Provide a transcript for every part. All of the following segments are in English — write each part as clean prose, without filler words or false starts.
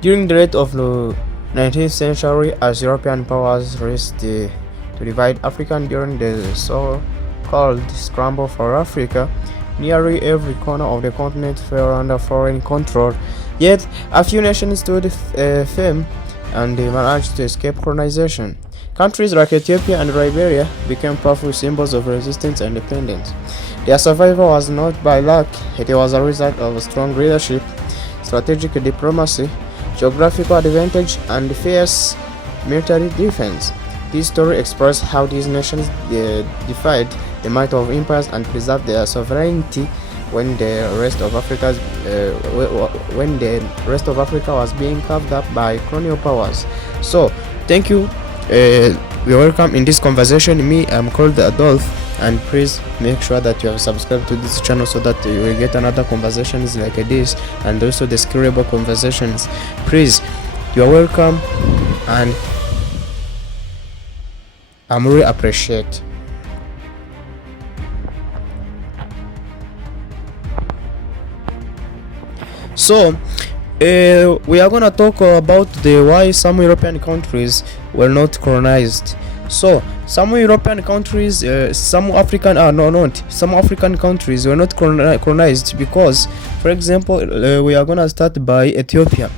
During the late of the 19th century, as European powers raced to divide Africa during the so-called Scramble for Africa, nearly every corner of the continent fell under foreign control. Yet, a few nations stood firm and they managed to escape colonization. Countries like Ethiopia and Liberia became powerful symbols of resistance and independence. Their survival was not by luck, it was a result of strong leadership, strategic diplomacy, geographical advantage, and fierce military defense. This story explores how these nations defied the might of empires and preserved their sovereignty when the rest of Africa was being carved up by colonial powers. So, thank you. You're welcome in this conversation. Me, I'm called Adolf, and please make sure that you have subscribed to this channel so that you will get another conversations like this and also the scalable conversations. Please, you're welcome, and I'm really appreciate. So, we are gonna talk about the why some European countries were not colonized. So, some European countries, some African countries were not colonized because, for example, we are gonna start by Ethiopia.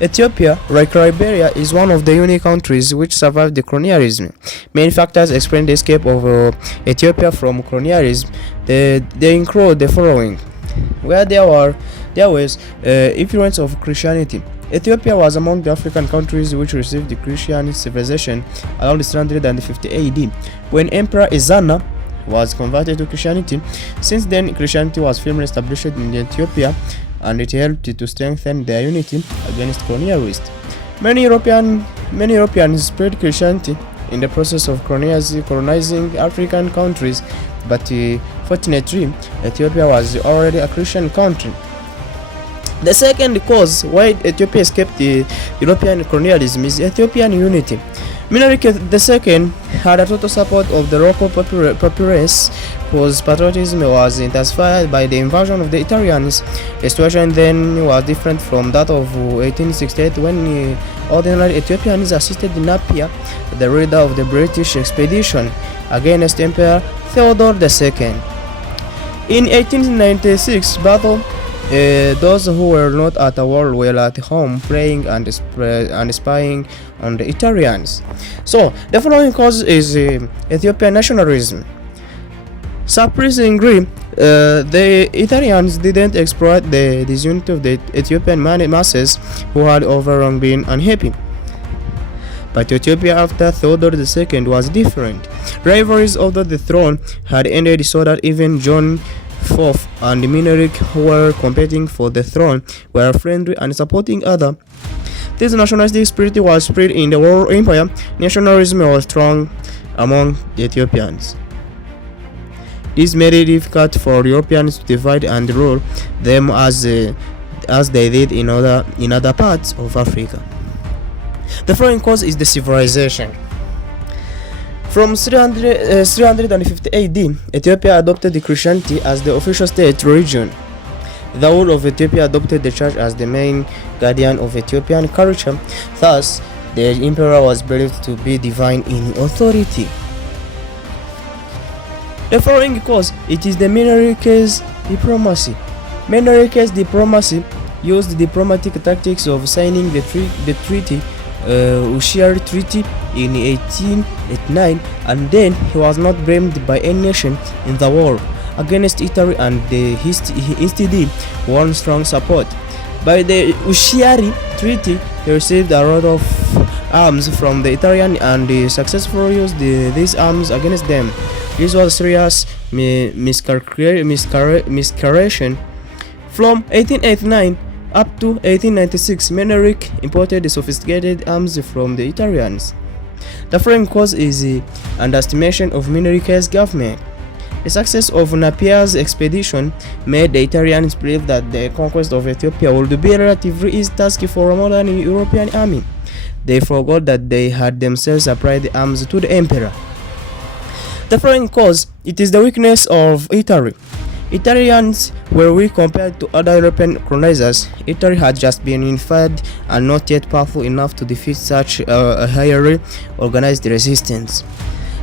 Ethiopia, like Liberia, is one of the unique countries which survived the colonialism. Many factors explain the escape of Ethiopia from colonialism. They include the following: where there was influence of Christianity. Ethiopia was among the African countries which received the Christian civilization around 350 AD, when Emperor Ezana was converted to Christianity. Since then, Christianity was firmly established in Ethiopia, and it helped to strengthen their unity against colonialists. Many Europeans spread Christianity in the process of colonizing African countries, but fortunately, Ethiopia was already a Christian country. The second cause why Ethiopia escaped the European colonialism is Ethiopian unity. Menelik II had a total support of the local populace whose patriotism was intensified by the invasion of the Italians. The situation then was different from that of 1868 when ordinary Ethiopians assisted Napier, the leader of the British expedition against Emperor Theodore II. In 1896 battle, those who were not at war were at home praying and spying on the Italians. So the following cause is Ethiopian nationalism. Surprisingly, the Italians didn't exploit the disunity of the Ethiopian masses who had over long been unhappy. But Ethiopia after Theodore II was different. Rivalries over the throne had ended so that even John IV and Menelik, who were competing for the throne, were friendly and supporting other. This nationalistic spirit was spread in the whole empire. Nationalism was strong among the Ethiopians. This made it difficult for Europeans to divide and rule them as they did in other parts of Africa. The following cause is the civilization. From 350 AD, Ethiopia adopted Christianity as the official state religion. The whole of Ethiopia adopted the church as the main guardian of Ethiopian culture. Thus, the emperor was believed to be divine in authority. The following cause, it is the Menelik's diplomacy. Menelik's diplomacy used diplomatic tactics of signing the treaty, Ushiari Treaty in 1889, and then he was not blamed by any nation in the war against Italy, and instead won strong support. By the Ushiari Treaty, he received a lot of arms from the Italian and successfully used these arms against them. This was serious miscalculation. From 1889 up to 1896, Menelik imported sophisticated arms from the Italians. The following cause is the underestimation of Menelik's government. The success of Napier's expedition made the Italians believe that the conquest of Ethiopia would be a relatively easy task for a modern European army. They forgot that they had themselves supplied the arms to the emperor. The following cause, it is the weakness of Italy. Italians were weak compared to other European colonizers. Italy had just been unified and not yet powerful enough to defeat such a highly organized resistance.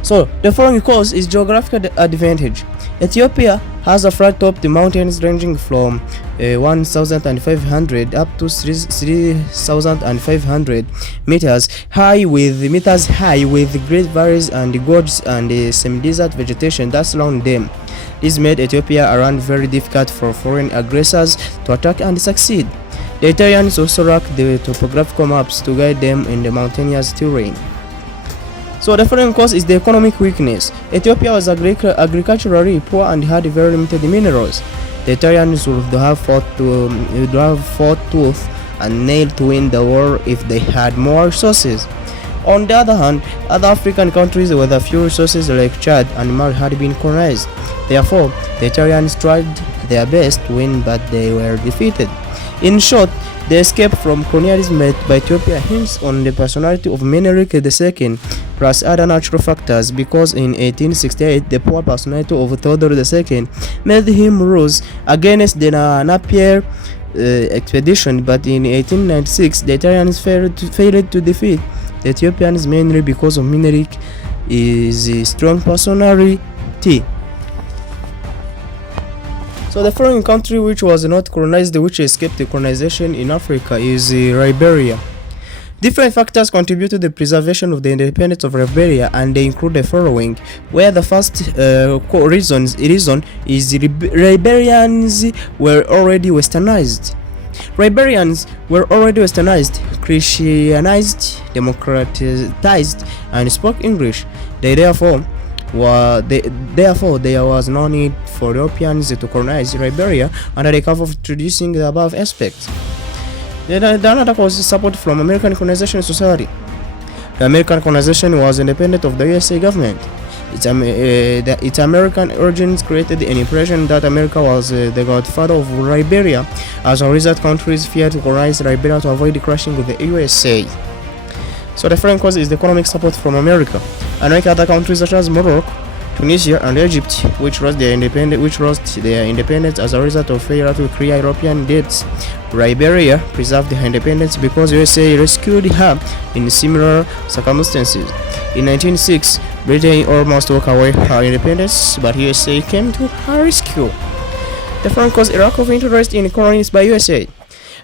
So, the following cause is geographical advantage. Ethiopia has a flat-topped mountains ranging from 1,500 up to 3,500 meters high with great valleys and gorges and semi-desert vegetation that surround them. This made Ethiopia around very difficult for foreign aggressors to attack and succeed. The Italians also lacked the topographical maps to guide them in the mountainous terrain. So the following cause is the economic weakness. Ethiopia was agriculturally poor and had very limited minerals. The Italians would have fought tooth and nail to win the war if they had more resources. On the other hand, other African countries with a few resources like Chad and Mali had been colonized. Therefore, the Italians tried their best to win, but they were defeated. In short, the escape from colonialism by Ethiopia hinges on the personality of Menelik II plus other natural factors, because in 1868 the poor personality of Theodore II made him ruse against the Napier expedition, but in 1896 the Italians failed to defeat the Ethiopians mainly because of Menelik's strong personality. So the following country which was not colonized, which escaped the colonization in Africa, is Liberia. Different factors contribute to the preservation of the independence of Liberia, and they include the following, where the first reason is Liberians were already westernized. Christianized, democratized, and spoke English. Therefore, there was no need for Europeans to colonize Liberia under the cover of introducing the above aspects. The another cause is support from American colonization society. The American colonization was independent of the USA government. Its American origins created an impression that America was the godfather of Liberia. As a result, countries feared to colonize Liberia to avoid clashing with the USA. So the foreign cause is the economic support from America. Unlike other countries such as Morocco, Tunisia, and Egypt, which lost their independence as a result of failure to clear European debts, Liberia preserved her independence because USA rescued her in similar circumstances. In 1906, Britain almost took away her independence, but USA came to her rescue. The foreign cause is a lack of interest in colonies by USA.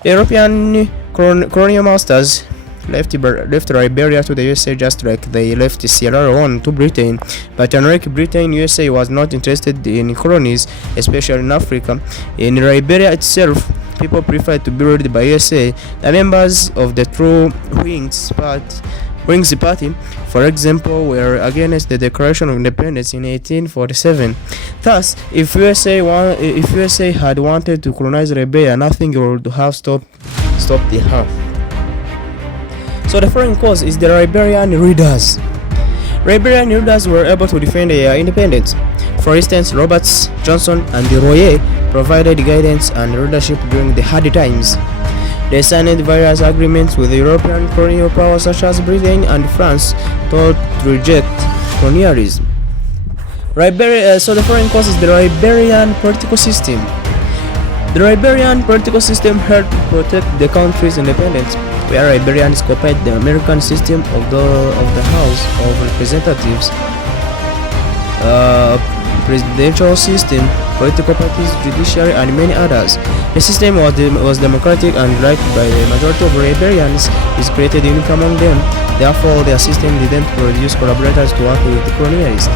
The European colonial masters left Liberia to the USA just like they left Sierra Leone to Britain, but unlike Britain, USA was not interested in colonies, especially in Africa. In Liberia itself, people preferred to be ruled by USA. The members of the True Wings Party, for example, were against the Declaration of Independence in 1847. Thus, if USA had wanted to colonize Liberia, nothing would have stopped her. So the foreign cause is the Liberian leaders. Liberian leaders were able to defend their independence. For instance, Roberts, Johnson, and Royer provided guidance and leadership during the hard times. They signed various agreements with European colonial powers such as Britain and France to reject colonialism. So the foreign cause is the Liberian political system. The Liberian political system helped protect the country's independence, where Liberians copied the American system of the House of Representatives, presidential system, political parties, judiciary, and many others. The system was democratic and liked by the majority of Liberians. It created unity among them. Therefore, their system didn't produce collaborators to work with the colonialists.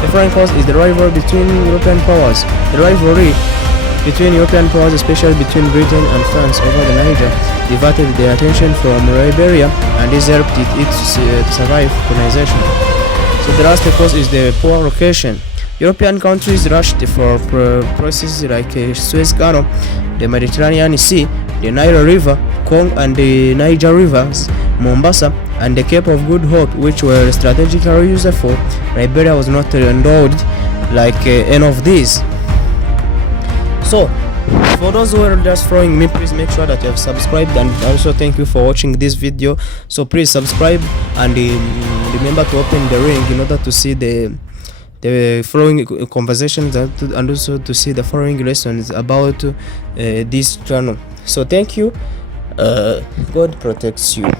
The foreign cause is the rivalry between European powers. The rivalry between European powers, especially between Britain and France over the Niger, diverted their attention from Liberia, and this helped it to survive colonization. So the last cause is the poor location. European countries rushed for processes like Suez Canal, the Mediterranean Sea, the Nile River, Congo and the Niger Rivers, Mombasa, and the Cape of Good Hope, which were strategically useful. Liberia was not endowed like any of these. So, for those who are just following me, please make sure that you have subscribed, and also thank you for watching this video. So please subscribe and remember to open the ring in order to see the the following conversations and also to see the following lessons about this channel. So thank you. God protects you.